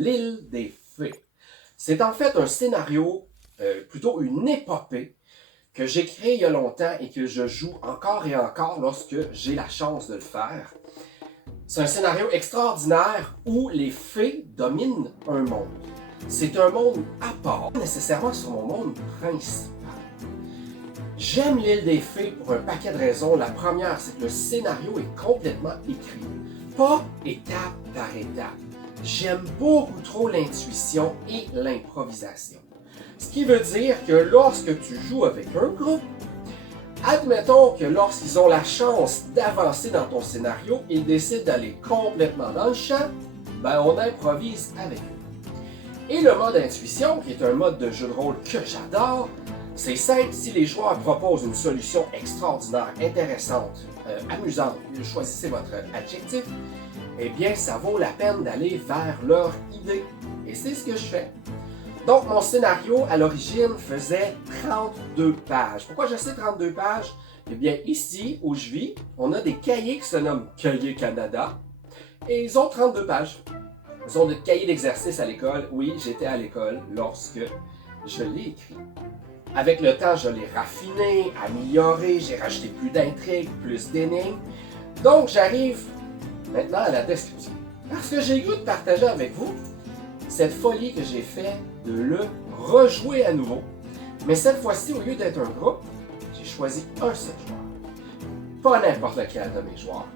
L'île des Fées. C'est en fait un scénario, plutôt une épopée, que j'ai créé il y a longtemps et que je joue encore et encore lorsque j'ai la chance de le faire. C'est un scénario extraordinaire où les fées dominent un monde. C'est un monde à part, nécessairement sur mon monde principal. J'aime l'île des fées pour un paquet de raisons. La première, c'est que le scénario est complètement écrit, pas étape par étape. J'aime beaucoup trop l'intuition et l'improvisation. Ce qui veut dire que lorsque tu joues avec un groupe, admettons que lorsqu'ils ont la chance d'avancer dans ton scénario, ils décident d'aller complètement dans le champ, ben on improvise avec eux. Et le mode intuition, qui est un mode de jeu de rôle que j'adore, c'est simple, si les joueurs proposent une solution extraordinaire, intéressante, amusante, choisissez votre adjectif, eh bien ça vaut la peine d'aller vers leur idée. Et c'est ce que je fais. Donc, mon scénario, à l'origine, faisait 32 pages. Pourquoi je sais 32 pages? Eh bien, ici, où je vis, on a des cahiers qui se nomment Cahiers Canada, et ils ont 32 pages. Ils ont des cahiers d'exercice à l'école. Oui, j'étais à l'école lorsque je l'ai écrit. Avec le temps, je l'ai raffiné, amélioré, j'ai rajouté plus d'intrigues, plus d'énigmes. Donc, j'arrive maintenant à la description. Parce que j'ai le goût de partager avec vous cette folie que j'ai fait de le rejouer à nouveau. Mais cette fois-ci, au lieu d'être un groupe, j'ai choisi un seul joueur. Pas n'importe lequel de mes joueurs.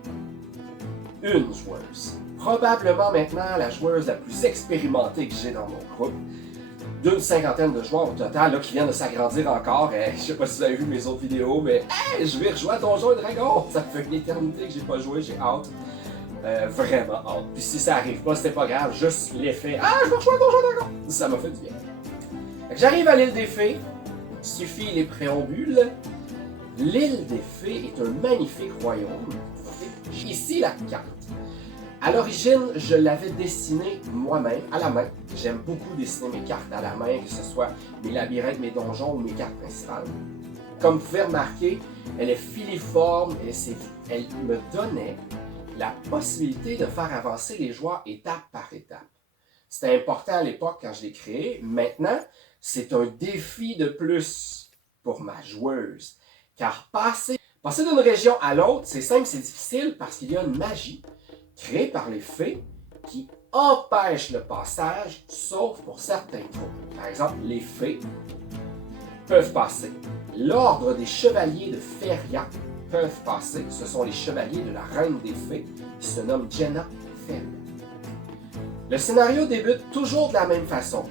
Une joueuse. Probablement maintenant la joueuse la plus expérimentée que j'ai dans mon groupe. D'une cinquantaine de joueurs au total là, qui viennent de s'agrandir encore. Je sais pas si vous avez vu mes autres vidéos, mais je vais rejouer à Donjons et Dragons. Ça fait une éternité que j'ai pas joué, j'ai hâte. Vraiment hâte. Puis si ça arrive pas, c'était pas grave, juste l'effet je vais rejouer à Donjons et Dragons. Ça m'a fait du bien. J'arrive à l'île des Fées. Suffit les préambules. L'île des Fées est un magnifique royaume. Ici la carte. À l'origine, je l'avais dessinée moi-même, à la main. J'aime beaucoup dessiner mes cartes à la main, que ce soit mes labyrinthes, mes donjons ou mes cartes principales. Comme vous pouvez remarquer, elle est filiforme et elle me donnait la possibilité de faire avancer les joueurs étape par étape. C'était important à l'époque quand je l'ai créé. Maintenant, c'est un défi de plus pour ma joueuse. Car passer d'une région à l'autre, c'est simple, c'est difficile parce qu'il y a une magie créée par les fées qui empêche le passage, sauf pour certains groupes. Par exemple, les fées peuvent passer. L'ordre des chevaliers de Feria peuvent passer. Ce sont les chevaliers de la reine des fées qui se nomment Jenna Feria. Le scénario débute toujours de la même façon.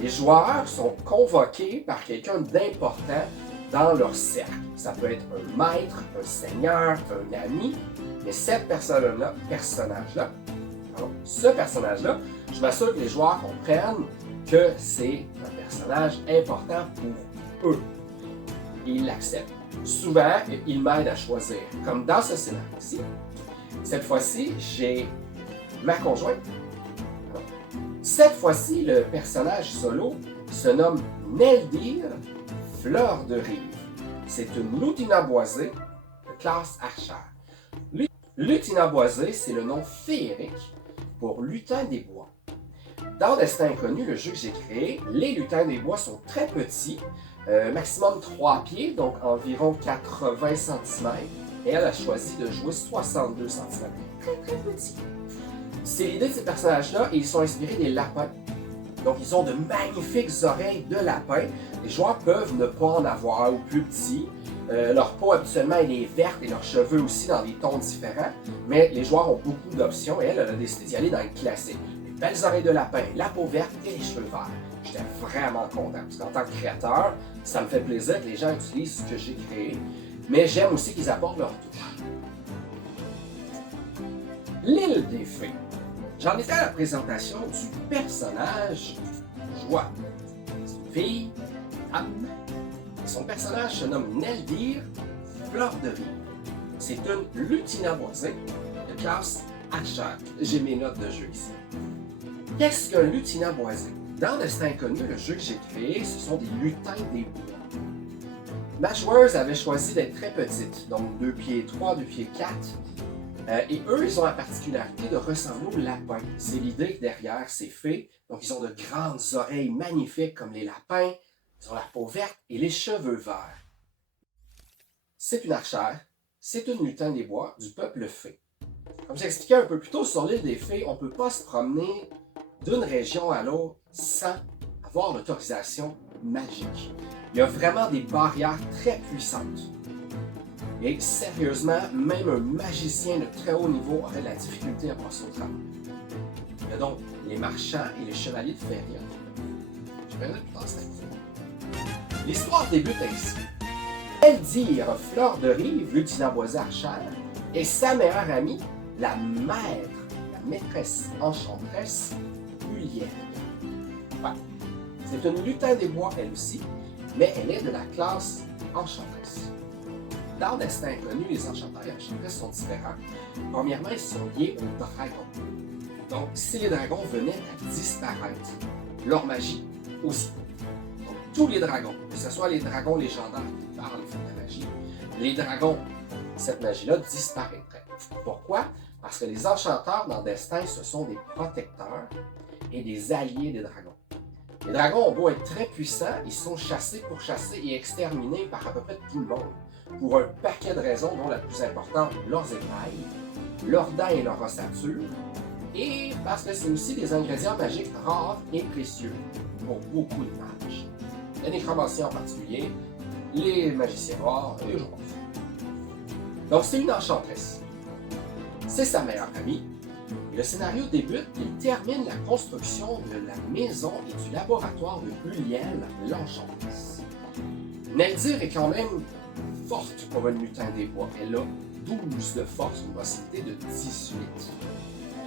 Les joueurs sont convoqués par quelqu'un d'important dans leur cercle. Ça peut être un maître, un seigneur, un ami, mais ce personnage-là, je m'assure que les joueurs comprennent que c'est un personnage important pour eux. Ils l'acceptent. Souvent, ils m'aident à choisir. Comme dans ce scénario-ci, cette fois-ci, j'ai ma conjointe. Cette fois-ci, le personnage solo se nomme Neldir Fleur de Rive. C'est une lutina boisée de classe archère. Lutina boisée, c'est le nom féerique pour lutin des bois. Dans Destin Inconnu, le jeu que j'ai créé, les lutins des bois sont très petits, maximum 3 pieds, donc environ 80 cm. Et elle a choisi de jouer 62 cm. Très très petit. C'est l'idée de ces personnages-là et ils sont inspirés des lapins. Donc ils ont de magnifiques oreilles de lapin. Les joueurs peuvent ne pas en avoir ou plus petits. Leur peau habituellement elle est verte et leurs cheveux aussi dans des tons différents. Mais les joueurs ont beaucoup d'options et elle a décidé d'y aller dans le classique. Les belles oreilles de lapin, la peau verte et les cheveux verts. J'étais vraiment content parce qu'en tant que créateur, ça me fait plaisir que les gens utilisent ce que j'ai créé. Mais j'aime aussi qu'ils apportent leur touche. L'île des Fées. J'en étais à la présentation du personnage Joie. C'est une fille, âme. Son personnage se nomme Neldir Fleur de Rive. C'est une lutina boisée de classe archère. J'ai mes notes de jeu ici. Qu'est-ce qu'un lutina boisé? Dans Destin Inconnu, le jeu que j'ai créé, ce sont des lutins des bois. Ma joueuse avait choisi d'être très petite, donc 2 pieds 3, 2 pieds 4. Et eux, ils ont la particularité de ressembler aux lapins. C'est l'idée derrière ces fées. Donc, ils ont de grandes oreilles magnifiques comme les lapins. Ils ont la peau verte et les cheveux verts. C'est une archère. C'est une lutin des bois du peuple fée. Comme j'expliquais un peu plus tôt, sur l'île des fées, on ne peut pas se promener d'une région à l'autre sans avoir l'autorisation magique. Il y a vraiment des barrières très puissantes. Et sérieusement, même un magicien de très haut niveau aurait de la difficulté à passer au travers. Il y a donc les marchands et les chevaliers de Feria. Je reviendrai plus tard cette info. L'histoire débute ainsi. Eldir, Fleur de Rive, l'utinaboisée archère, et sa meilleure amie, la maîtresse enchanteresse, Uliel. Ouais. C'est une lutin des bois elle aussi, mais elle est de la classe enchanteresse. Dans le destin inconnu, les enchanteurs et enchanteresses sont différents. Premièrement, ils sont liés aux dragons. Donc, si les dragons venaient à disparaître, leur magie aussi. Donc, tous les dragons, que ce soit les dragons légendaires qui parlent et font de la magie, les dragons, cette magie-là disparaîtrait. Pourquoi? Parce que les enchanteurs dans le destin, ce sont des protecteurs et des alliés des dragons. Les dragons ont beau être très puissants, ils sont chassés pour chasser et exterminés par à peu près tout le monde. Pour un paquet de raisons, dont la plus importante, leurs écailles, leurs dents et leur ossature, et parce que c'est aussi des ingrédients magiques rares et précieux pour beaucoup de mages. Les nécromanciens en particulier, les magiciens noirs et les joueurs. Donc c'est une enchanteresse. C'est sa meilleure amie. Le scénario débute, il termine la construction de la maison et du laboratoire de Uliel, l'enchanteresse. Neldir est quand même forte pour une lutin des bois. Elle a 12 de force, une possibilité de 18.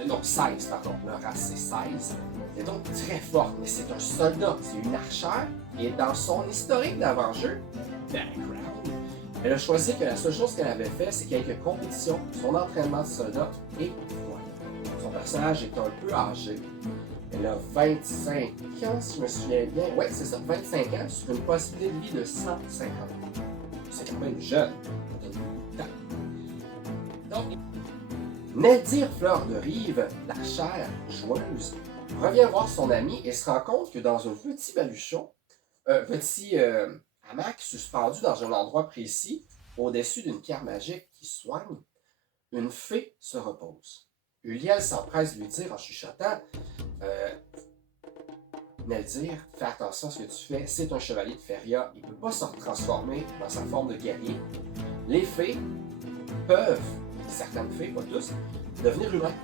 Non, 16, pardon. Leur race, c'est 16. Elle est donc très forte, mais c'est un soldat, c'est une archère. Et dans son historique d'avant-jeu, background, elle a choisi que la seule chose qu'elle avait fait, c'est quelques compétitions, son entraînement de soldat, et voilà. Son personnage est un peu âgé. Elle a 25 ans, si je me souviens bien. Oui, c'est ça, 25 ans, sur une possibilité de vie de 150 ans. C'est quand même jeune. Donc, Neldir Fleur de Rive, l'archère joueuse, revient voir son ami et se rend compte que dans un petit baluchon, un petit hamac suspendu dans un endroit précis, au-dessus d'une pierre magique qui soigne, une fée se repose. Uliel s'empresse de lui dire en chuchotant Neldir, fais attention à ce que tu fais, c'est un chevalier de Feria, il ne peut pas se transformer dans sa forme de guerrier. Les fées peuvent, certaines fées, pas tous, devenir humains.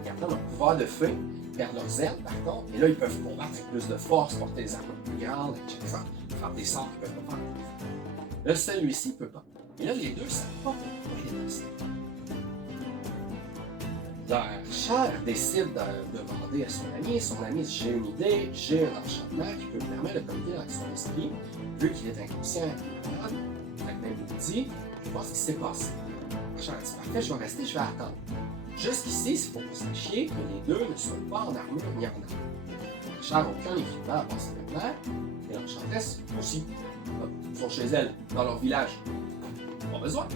En gardant leur pouvoir de fée, perdre leurs ailes par contre, et là ils peuvent combattre avec plus de force, porter des armes plus grandes, etc. Faire des sorts qu'ils ne peuvent pas faire. Là, celui-ci ne peut pas. Et là, les deux ne savent pas pourquoi il est dans ça. L'archère décide de demander à son ami. Son ami dit j'ai une idée, j'ai un enchantement qui peut me permettre de communiquer avec son esprit. Vu qu'il est inconscient et malade, avec même dit, je vois ce qui s'est passé. L'archère dit parfait, je vais rester, je vais attendre. Jusqu'ici, il faut que vous sachiez que les deux ne sont pas en armure ni en armure. L'archère n'a aucun équipement à part ses vêtements, et l'enchanteresse aussi. Ils sont chez elle, dans leur village. Pas besoin.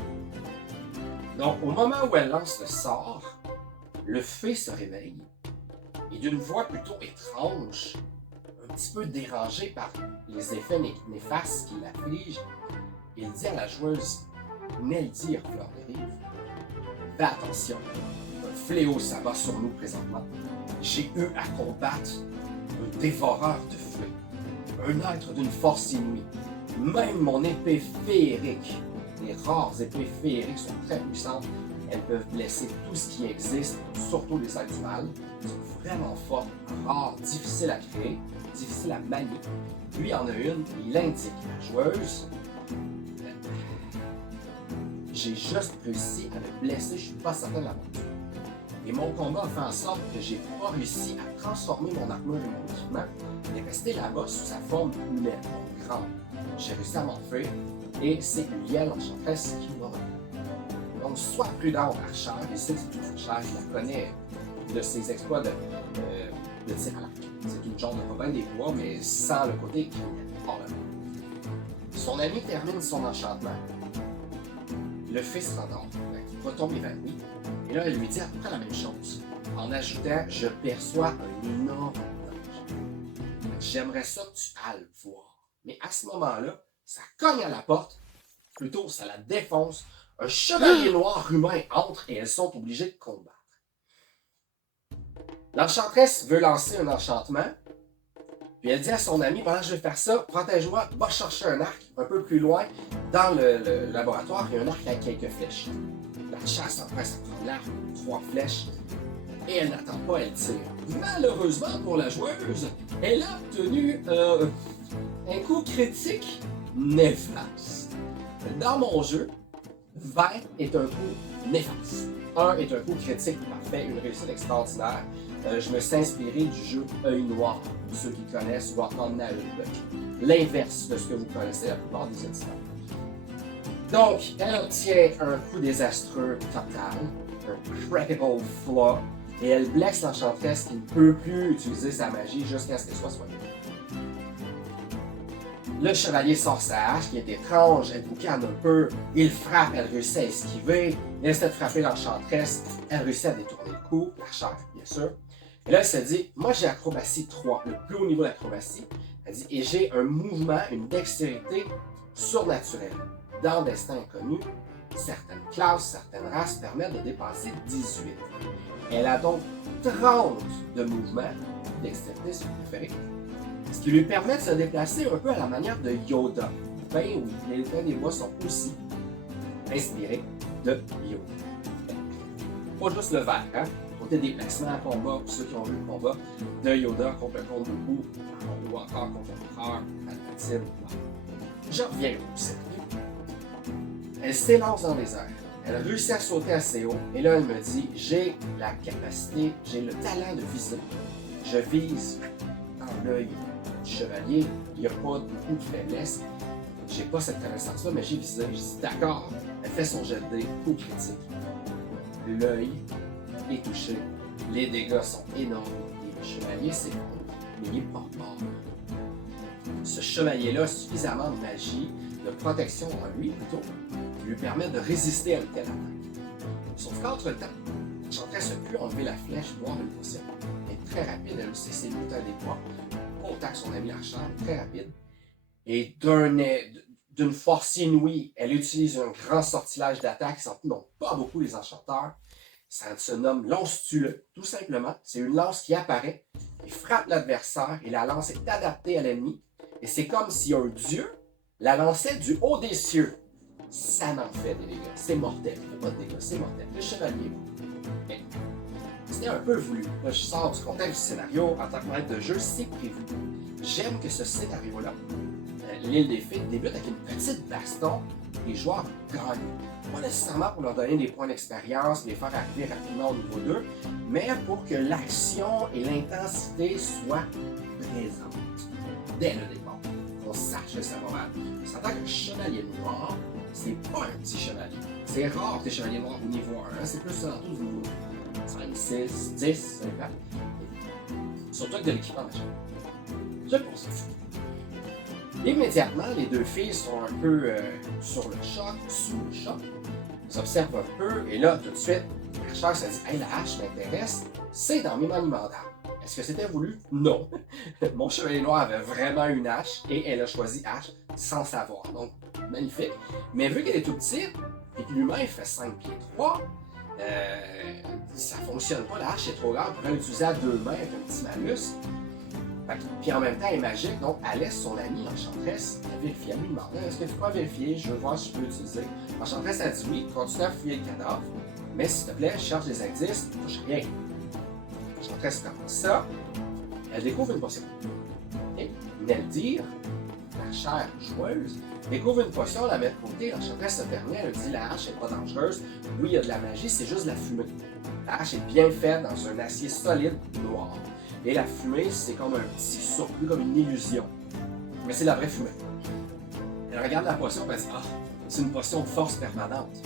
Donc, au moment où elle lance le sort, le fée se réveille et d'une voix plutôt étrange, un petit peu dérangée par les effets néfastes qui l'affligent, il dit à la joueuse Neldir Fleur de Rive, fais attention, un fléau s'abat sur nous présentement. J'ai eu à combattre un dévoreur de feu, un être d'une force inouïe. Même mon épée féerique, les rares épées féeriques sont très puissantes. Elles peuvent blesser tout ce qui existe, surtout les êtres du mal. Elles sont vraiment fortes, rares, difficiles à créer, difficiles à manier. Lui en a une, il indique la joueuse. J'ai juste réussi à me blesser, je ne suis pas certain de la monture. Et mon combat a fait en sorte que j'ai pas réussi à transformer mon armure et mon équipement. Il est resté là-bas sous sa forme humaine, grande. J'ai réussi à m'enfuir et c'est Uliel, l'enchanteresse, qui m'a retenu. Donc, sois prudente, archère. Ici, c'est une archère, je la connais de ses exploits de tir à l'arc. C'est une genre de Robin des Bois, mais sans le côté criminel. Son ami termine son enchantement. Le fils s'endort. Il va tomber évanoui. Et là, elle lui dit à peu près la même chose, en ajoutant « Je perçois un énorme danger. J'aimerais ça que tu ailles le voir. » Mais à ce moment-là, ça cogne à la porte, plutôt ça la défonce. Un chevalier noir humain entre et elles sont obligées de combattre. L'enchanteresse veut lancer un enchantement, puis elle dit à son ami, pendant que je vais faire ça, protège-moi, va chercher un arc un peu plus loin dans le laboratoire, il y a un arc avec quelques flèches. La chasse empresse à prendre l'arc, 3 flèches, et elle n'attend pas, elle tire. Malheureusement pour la joueuse, elle a obtenu un coup critique néfaste. Dans mon jeu, 20 est un coup néfaste. 1 est un coup critique parfait, une réussite extraordinaire. Je me suis inspiré du jeu Œil Noir, pour ceux qui connaissent, ou en Œil. L'inverse de ce que vous connaissez la plupart des éditeurs. Donc, elle obtient un coup désastreux total, un critical flaw, et elle blesse l'enchanteresse qui ne peut plus utiliser sa magie jusqu'à ce qu'elle soit soignée. Le chevalier sort sa hache, qui est étrange, elle boucane un peu, il frappe, elle réussit à esquiver, elle essaie de frapper l'enchanteresse, elle réussit à détourner le coup, la chair, bien sûr. Et là, elle se dit, moi j'ai acrobatie 3, le plus haut niveau d'acrobatie. Elle dit, et j'ai un mouvement, une dextérité surnaturelle. Dans Destin Inconnu, certaines classes, certaines races permettent de dépasser 18. Elle a donc 30 de mouvements, dextérité si vous préférez, ce qui lui permet de se déplacer un peu à la manière de Yoda. Ben oui, les traits des bois sont aussi inspirés de Yoda. Pas juste le vert, hein? Côté déplacement à combat, pour ceux qui ont vu le combat de Yoda contre le Comte Dooku, ou encore contre l'Empereur, Palpatine. Je reviens au scénario. Elle s'élance dans les airs. Elle réussit à sauter assez haut. Et là, elle me dit, j'ai la capacité, j'ai le talent de viser. Je vise dans l'œil du chevalier. Il n'y a pas beaucoup de faiblesse. J'ai pas cette connaissance-là, mais j'ai visé. Je dis, d'accord. Elle fait son jet de dés, coup critique. L'œil est touché. Les dégâts sont énormes. Et le chevalier s'effondre, mais il n'est pas mort. Ce chevalier-là a suffisamment de magie, de protection en lui plutôt, qui lui permet de résister à une telle attaque. Sauf qu'entre-temps, l'enchanteresse a pu enlever la flèche, boire une potion. Elle est très rapide, elle sait ses lutins des poids, autant que son ami l'archer, très rapide. Et d'une force inouïe, elle utilise un grand sortilège d'attaque, qui n'ont pas beaucoup les enchanteurs. Ça se nomme lance-tue-le, tout simplement. C'est une lance qui apparaît, qui frappe l'adversaire, et la lance est adaptée à l'ennemi. Et c'est comme si un dieu la lançait du haut des cieux. Ça n'en fait des dégâts. C'est mortel. Il ne fait pas de dégâts, c'est mortel. Le chevalier, mais c'était un peu voulu. Là, je sors du contexte du scénario. En tant que maître de jeu, c'est prévu. J'aime que ce scénario-là, l'île des Fées, débute avec une petite baston. Les joueurs gagnent. Pas nécessairement pour leur donner des points d'expérience, les faire arriver rapidement au niveau 2, mais pour que l'action et l'intensité soient présentes dès le départ. On sache que ça va mal. On s'entend que le chevalier noir, c'est pas un petit chevalier. C'est rare que les chevaliers noirs au niveau 1, c'est plus sur du niveau 5, 6, 10, 50. Surtout avec de l'équipement machin. C'est pour ça. Immédiatement, les deux filles sont un peu sur le choc, sous le choc. Elles observent un peu, et là, tout de suite, l'archer se dit « Hey, la hache m'intéresse, c'est dans mes maniements d'armes. » Est-ce que c'était voulu? Non. Mon chevalier noir avait vraiment une hache, et elle a choisi hache sans savoir. Donc, magnifique. Mais vu qu'elle est toute petite, et que l'humain fait 5 pieds 3, ça fonctionne pas, la hache est trop grande pour l'utiliser à 2 mains avec un petit malus. Puis en même temps, elle est magique, donc elle laisse son amie, l'enchanteresse, la vérifier. Elle lui demande est-ce que tu peux vérifier, je veux voir si je peux l'utiliser. L'enchanteresse a dit oui, continue à fouiller le cadavre, mais s'il te plaît, cherche des indices, ne touche rien. L'enchanteresse commence ça, elle découvre une potion. Et Neldir, la chère joueuse, découvre une potion, la met de côté, l'enchanteresse se permet, elle dit la hache n'est pas dangereuse, oui, il y a de la magie, c'est juste de la fumée. La hache est bien faite dans un acier solide noir. Et la fumée, c'est comme un petit surplus, comme une illusion. Mais c'est la vraie fumée. Elle regarde la potion et elle dit « Ah, c'est une potion de force permanente. »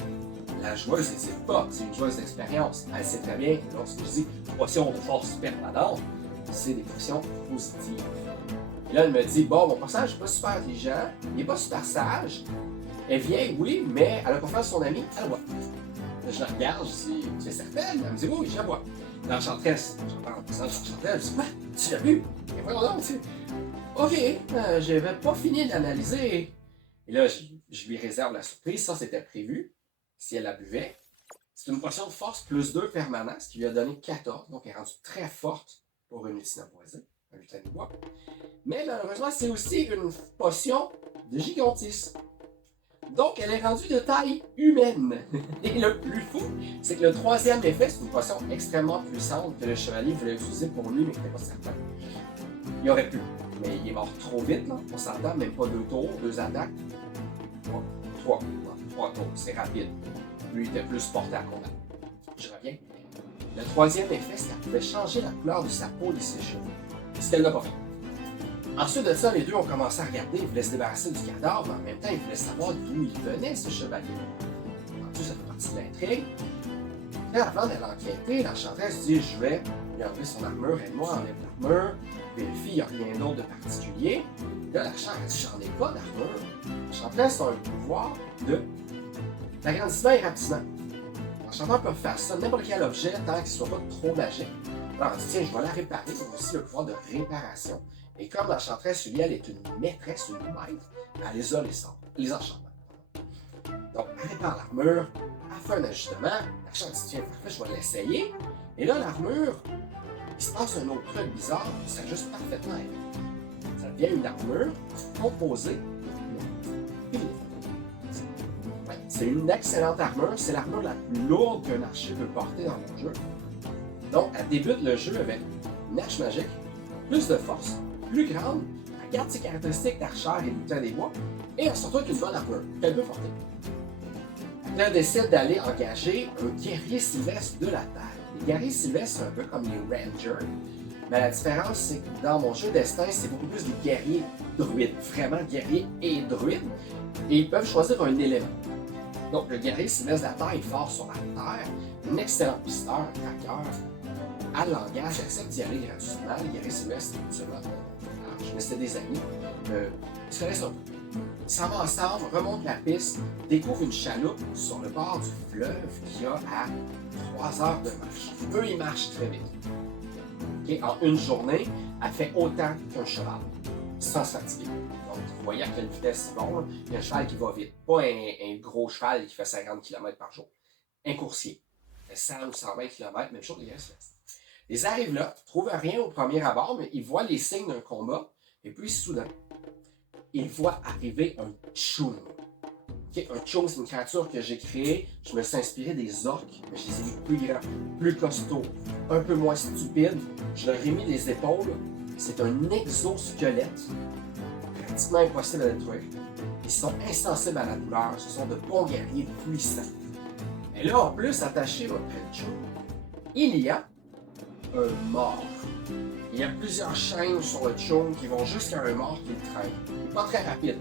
La joueuse ne sait pas, c'est une joueuse d'expérience. Elle sait très bien que lorsque je dis « potion de force permanente », c'est des potions positives. Et là, elle me dit « Bon, mon personnage n'est pas super intelligent, il n'est pas super sage. Elle vient, oui, mais elle a confiance en son ami, elle voit. » Je la regarde, je dis, tu es certaine? Elle me dit, oui, je la vois. L'enchantresse, j'entends en passant l'enchantresse, je dis, quoi? Tu l'as vu? Et voyons donc, tu sais. Ok, je n'avais pas fini d'analyser. Et là, je lui réserve la surprise, ça c'était prévu, si elle la buvait. C'est une potion de force plus 2 permanent, ce qui lui a donné 14, donc elle est rendue très forte pour une lucine empoisée, un lutin de bois. Mais malheureusement, c'est aussi une potion de gigantisme. Donc, elle est rendue de taille humaine. Et le plus fou, c'est que le troisième effet, c'est une potion extrêmement puissante que le chevalier voulait utiliser pour lui, mais qui n'était pas certain. Il aurait pu, mais il est mort trop vite, là. On s'entend, même pas 2 tours, 2 attaques. 3 tours, c'est rapide. Lui, il était plus porté à combattre. Je reviens. Le troisième effet, c'est qu'elle pouvait changer la couleur de sa peau et de ses cheveux. Ce qu'elle n'a pas fait. Ensuite de ça, les deux ont commencé à regarder, ils voulaient se débarrasser du cadavre, mais en même temps, ils voulaient savoir d'où il venait, ce chevalier. En plus, ça fait partie de l'intrigue. Et avant d'aller enquêter, l'enchantresse dit, je vais lui enlever son armure, et moi enlève l'armure, vérifie, il n'y a rien d'autre de particulier. Là, la chère, elle dit, j'en ai pas d'armure. L'enchantresse a un pouvoir d'agrandissement et rapetissement. L'enchanteur peut faire ça, n'importe quel objet, tant qu'il ne soit pas trop magique. Alors, elle dit, tiens, je vais la réparer, c'est aussi le pouvoir de réparation. Et comme l'enchantresse, elle est une maîtresse, une maître, elle les a les enchantements. Donc, elle répare l'armure, elle fait un ajustement, la chante dit, tiens, parfait, je vais l'essayer. Et là, l'armure, il se passe un autre truc bizarre, ça s'ajuste parfaitement à elle. Ça devient une armure composée de ouais, c'est une excellente armure, c'est l'armure la plus lourde qu'un archer peut porter dans le jeu. Donc, elle débute le jeu avec une hache magique, plus de force, plus grande, elle garde ses caractéristiques d'archère et lutin des bois, et elle se retrouve avec une bonne armure qu'elle peut porter. Elle décide d'aller engager un guerrier sylvestre de la Terre. Les guerriers sylvestres, c'est un peu comme les Rangers, mais la différence, c'est que dans mon jeu Destin, c'est beaucoup plus des guerriers druides, vraiment guerriers et druides, et ils peuvent choisir un élément. Donc, le guerrier sylvestre de la Terre est fort sur la Terre, un excellent pisteur, un traqueur, à l'engage, accepte d'y aller gratuitement. Les guerriers sylvestres, habituellement, mais c'était des amis. Ils se connaissent un peu. Ils s'en vont ensemble, remontent la piste, découvrent une chaloupe sur le bord du fleuve qui a à 3 heures de marche. Eux, ils marchent très vite. Okay? En une journée, elle fait autant qu'un cheval, sans se fatiguer. Donc, vous voyez à quelle vitesse ils vont. Il y a un cheval qui va vite, pas un gros cheval qui fait 50 km par jour. Un coursier, fait 100 ou 120 km, même chose que les guerriers sylvestres. Ils arrivent là, ne trouvent rien au premier abord, mais ils voient les signes d'un combat, et puis soudain, ils voient arriver un Choum. Okay, un Choum, c'est une créature que j'ai créée, je me suis inspiré des orques, mais je les ai vus plus grands, plus costauds, un peu moins stupides. Je leur ai mis des épaules, c'est un exosquelette, pratiquement impossible à détruire. Ils sont insensibles à la douleur, ce sont de bons guerriers puissants. Et là, en plus, attaché après le Choum, il y a un mort. Il y a plusieurs chaînes sur le Choum qui vont jusqu'à un mort qui le traîne. Il n'est pas très rapide.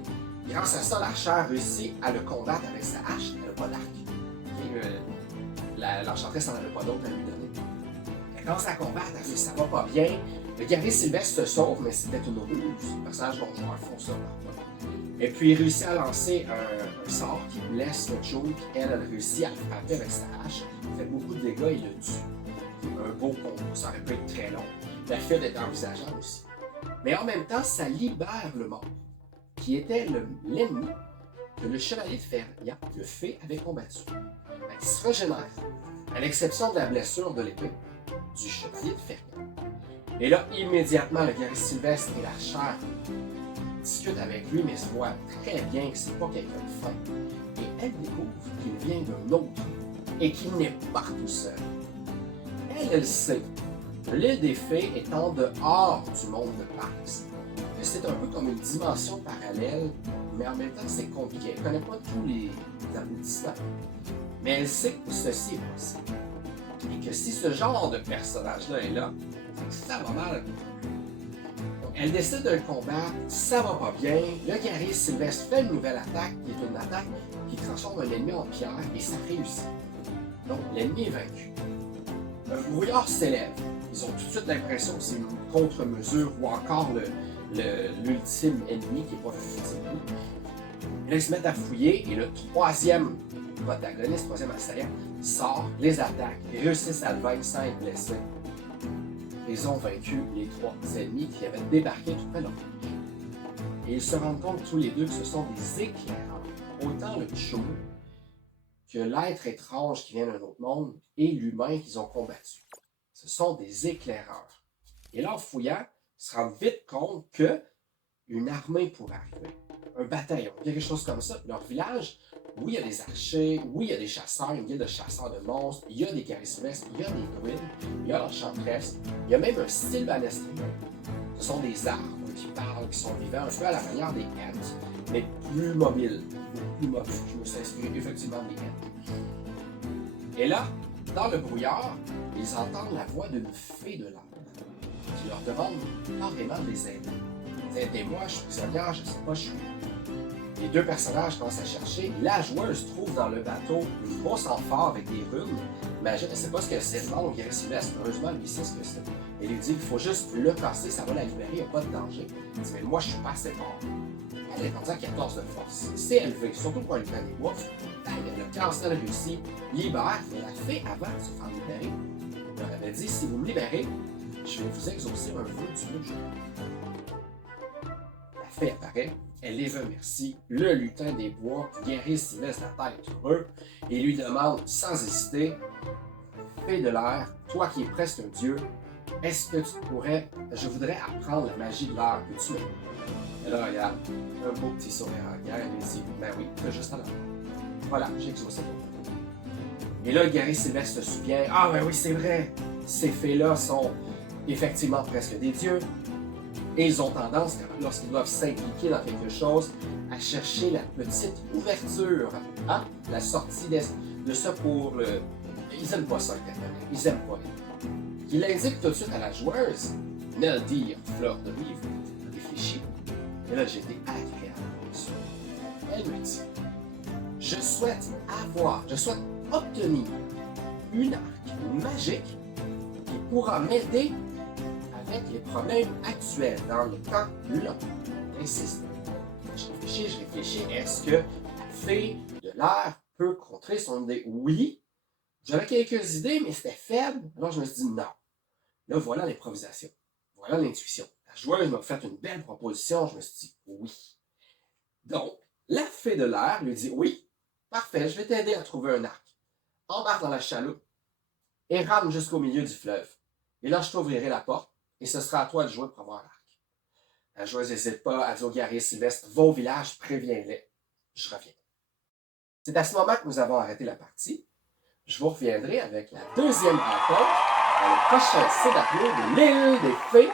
Grâce à ça, l'archer réussit à le combattre avec sa hache. Elle n'a pas d'arc. L'enchantresse n'en avait pas d'autre à lui donner. Elle commence à combattre, elle fait ça va pas bien. Le guerrier sylvestre se sauve, mais c'était une ruse. Les personnages dont je font ça parfois. Et puis il réussit à lancer un sort qui blesse le Choum, puis elle réussit à le frapper avec sa hache. Il fait beaucoup de dégâts et le tue. Un beau combat, ça aurait pu être très long. La fuite est envisageable aussi. Mais en même temps, ça libère le mort, qui était l'ennemi que le chevalier de Feria, le fée, avait combattu. Il se régénère, à l'exception de la blessure de l'épée du chevalier de Feria. Et là, immédiatement, le guerrier sylvestre et l'archer discutent avec lui, mais se voient très bien que c'est pas quelqu'un de fin. Et elle découvre qu'il vient d'un autre et qu'il n'est pas tout seul. Elle sait que l'île des fées est en dehors du monde de Pax. C'est un peu comme une dimension parallèle, mais en même temps c'est compliqué. Elle ne connaît pas tous les aboutissants, mais elle sait que ceci est possible. Et que si ce genre de personnage-là est là, ça va mal. Donc, elle décide de le combattre, ça va pas bien. Le guerrier sylvestre fait une nouvelle attaque, qui est une attaque qui transforme un ennemi en pierre, et ça réussit. Donc l'ennemi est vaincu. Un brouillard s'élève. Ils ont tout de suite l'impression que c'est une contre-mesure ou encore l'ultime ennemi qui n'est pas fusible. Et là, ils se mettent à fouiller et le troisième protagoniste, troisième assaillant, sort, les attaque, ils réussissent à le vaincre sans être blessés. Ils ont vaincu les trois ennemis qui avaient débarqué tout près de leur village. Et ils se rendent compte tous les deux que ce sont des éclaireurs. Autant le Cho que l'être étrange qui vient d'un autre monde et l'humain qu'ils ont combattu. Ce sont des éclaireurs. Et là, en fouillant, ils se rendent vite compte qu'une armée pourrait arriver. Un bataillon, quelque chose comme ça. Leur village, oui, il y a des archers, oui, il y a des chasseurs, une guilde de chasseurs de monstres, il y a des charismesques, il y a des druides, il y a l'enchanteresse, il y a même un sylvanestrien. Ce sont des arbres qui parlent, qui sont vivants, un peu à la manière des ents, mais plus mobiles. Plus mobiles. Je me suis inspiré effectivement des ents. Et là, dans le brouillard, ils entendent la voix d'une fée de l'air qui leur demande carrément de les aider. Aidez-moi, je suis prisonnière, je ne sais pas, je suis. Les deux personnages commencent à chercher. La joueuse trouve dans le bateau une grosse amphore avec des runes. Imagine, elle ne sait pas ce que c'est, demande au guerrier Sylvestre. Heureusement, lui sait ce que c'est. Elle lui dit qu'il faut juste le casser, ça va la libérer, il n'y a pas de danger. Elle dit, mais moi, je suis pas assez fort. Elle est rendue à 14 de force. C'est élevé, surtout pour un lutin des bois. Le cancel réussi, libère, et la fée, avant de se faire libérer, elle leur avait dit, si vous me libérez, je vais vous exaucer un vœu du jeu. La fée apparaît, elle les remercie, le lutin des bois, guérit Sylvestre la tête heureux, et lui demande sans hésiter, fée de l'air, toi qui es presque un dieu, est-ce que tu pourrais, je voudrais apprendre la magie de l'air, que tu es. Et là, il y a un beau petit sourire en guerre, il dit, ben oui, fais juste à l'heure. Voilà, j'ai exaucé ton vœu. Et là, Gary Sylvestre se souvient, ah ben oui, c'est vrai, ces fées-là sont effectivement presque des dieux. Et ils ont tendance, lorsqu'ils doivent s'impliquer dans quelque chose, à chercher la petite ouverture, hein? La sortie de secours. Ils n'aiment pas ça, ils n'aiment pas. Il indique tout de suite à la joueuse, Neldir, fleur de livre, réfléchit. Et là, j'ai été agréable. Elle me dit, je souhaite obtenir une arc magique qui pourra m'aider avec les problèmes actuels dans le temps long. Insiste. Je réfléchis, est-ce que la fée de l'air peut contrer son idée? Oui. J'avais quelques idées, mais c'était faible. Alors je me suis dit non. Là, voilà l'improvisation. Voilà l'intuition. La joueuse m'a fait une belle proposition. Je me suis dit oui. Donc, la fée de l'air lui dit oui. Parfait, je vais t'aider à trouver un arc. Embarque dans la chaloupe et rame jusqu'au milieu du fleuve. Et là, je t'ouvrirai la porte. Et ce sera à toi de jouer pour avoir l'arc. La joueuse n'hésite pas à dire au guerrier Sylvestre, va au village, préviens-les. Je reviens. C'est à ce moment que nous avons arrêté la partie. Je vous reviendrai avec la deuxième rencontre dans le prochain scénario de l'île des fées